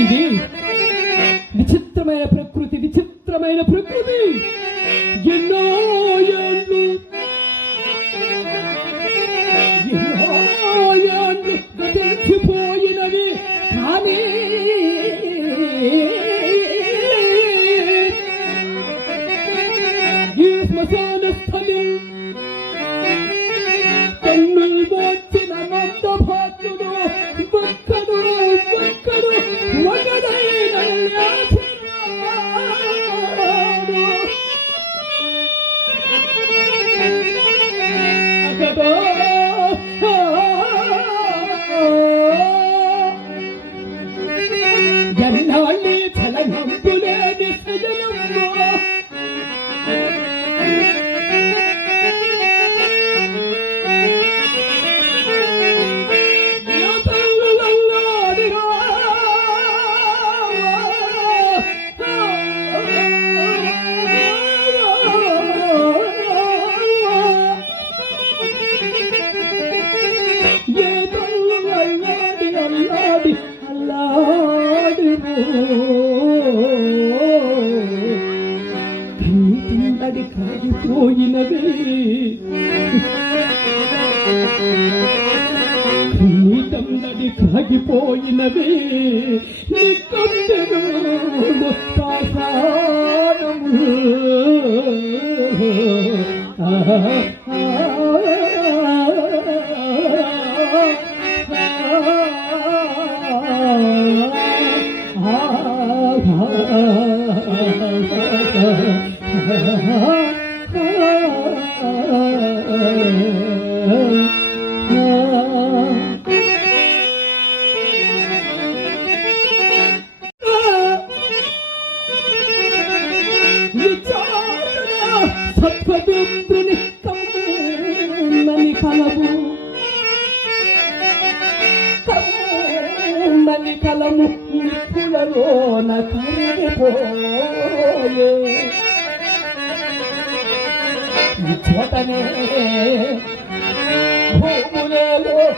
ఇది విచిత్రమైన ప్రకృతి విచిత్రమైన ప్రకృతి. ఎన్నో ఏళ్ళు ఎన్నో అగదో కాగిపోయినది నీకందది కాగిపోయినది నికందరు పాసానము సత్వదేంద్రుని కమ్మని కలము కమ్మని కలము నిప్పులలోన కరిగిపోయే చోటనే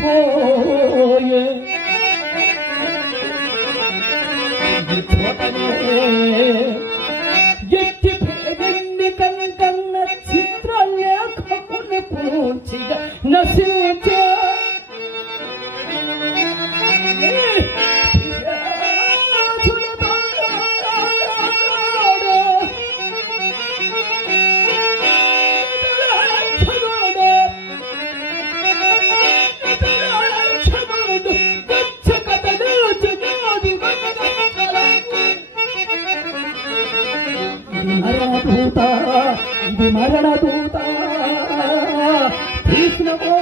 poje. Gdy మరణ దూత. కృష్ణకు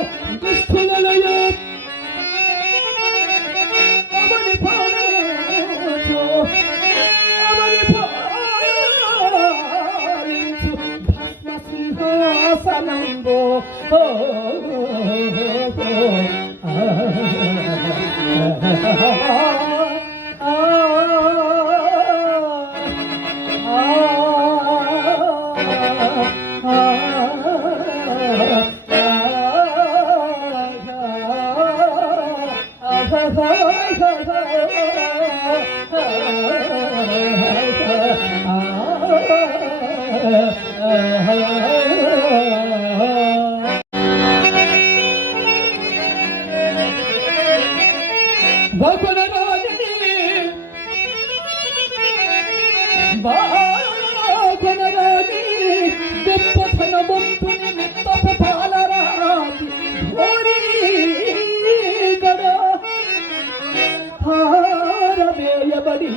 పారవేయబడి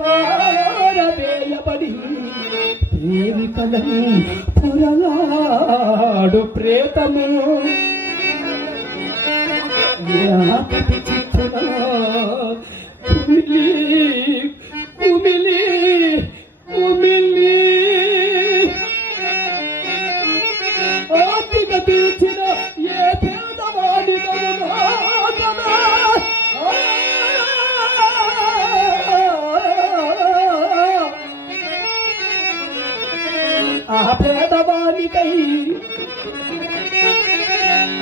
పారవేయబడి ప్రేమికలను పురలాడు ఆ పేదవాడికై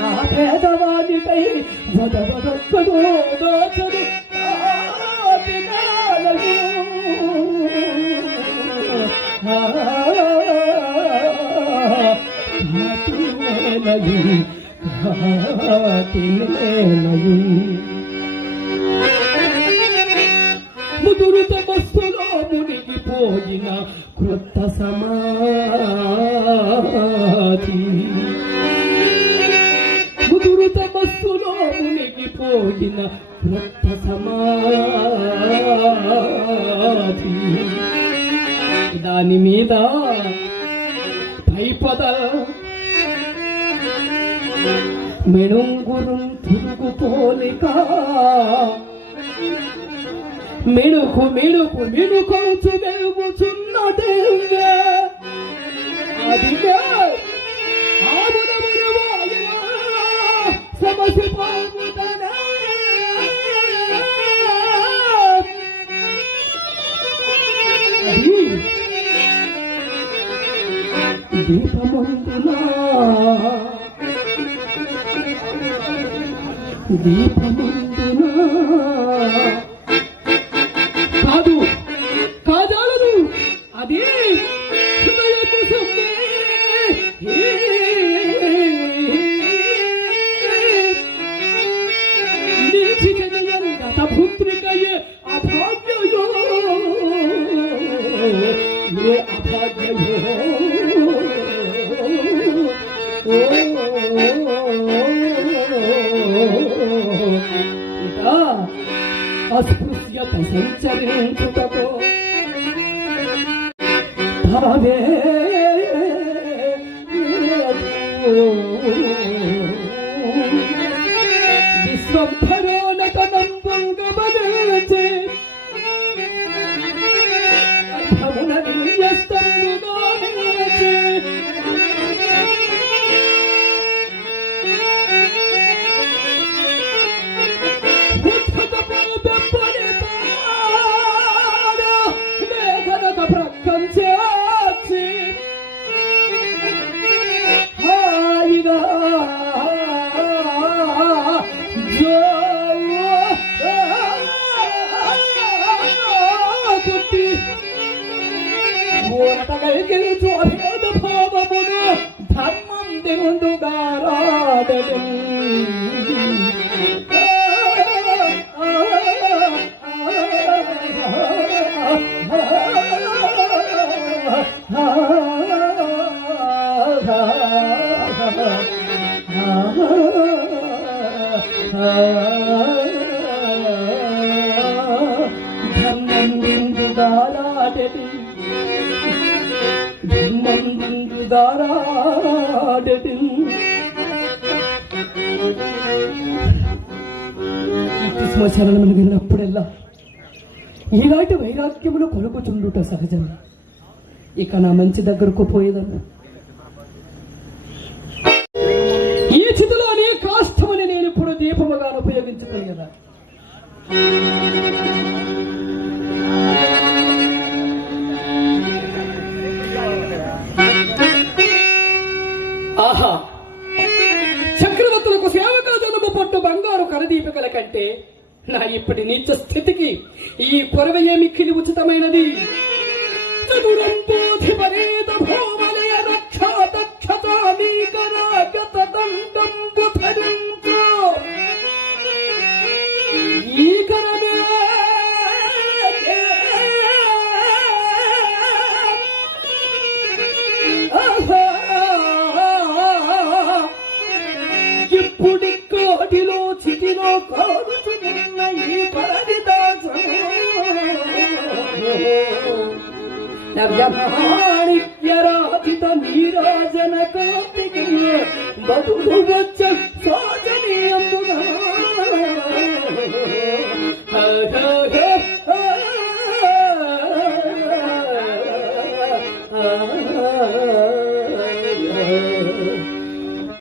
ఆ పేదవాడికై వదవదొక్కడు దోచడు ముదురు తమస్సులో మునిగిపోయిన క్రొత్త సమాధి. ముదురు తమస్సులో మునిగిపోయిన కృత సమాధి. దాని మీద పైపద మెణుంగురం తిరుగుపోలిక పోలిక మిణుకు మిణుకు మిణుకౌచు మెరుగుచున్నదే అదిగా ఆముదములు దీపమందునా అస్పృశ్యత నిందుదారాడది ధర్మం నిందుదారాడది శ్మశానం వెళ్ళినప్పుడెల్లా ఇలాంటి వైరాగ్యములు కొలుకుచుండుట సహజం ఇక నా మంచి దగ్గరకు పోయేదన్నా. బంగారు కరదీపికల కంటే నా ఇప్పటి నీచ స్థితికి ఈ కొరవ ఏమిక్కిలి ఉచితమైనది? చతురంబోధిపరేత నవ్యమాణిక్యరాజిత నీరాజన కాంతికి బదులు వచ్చ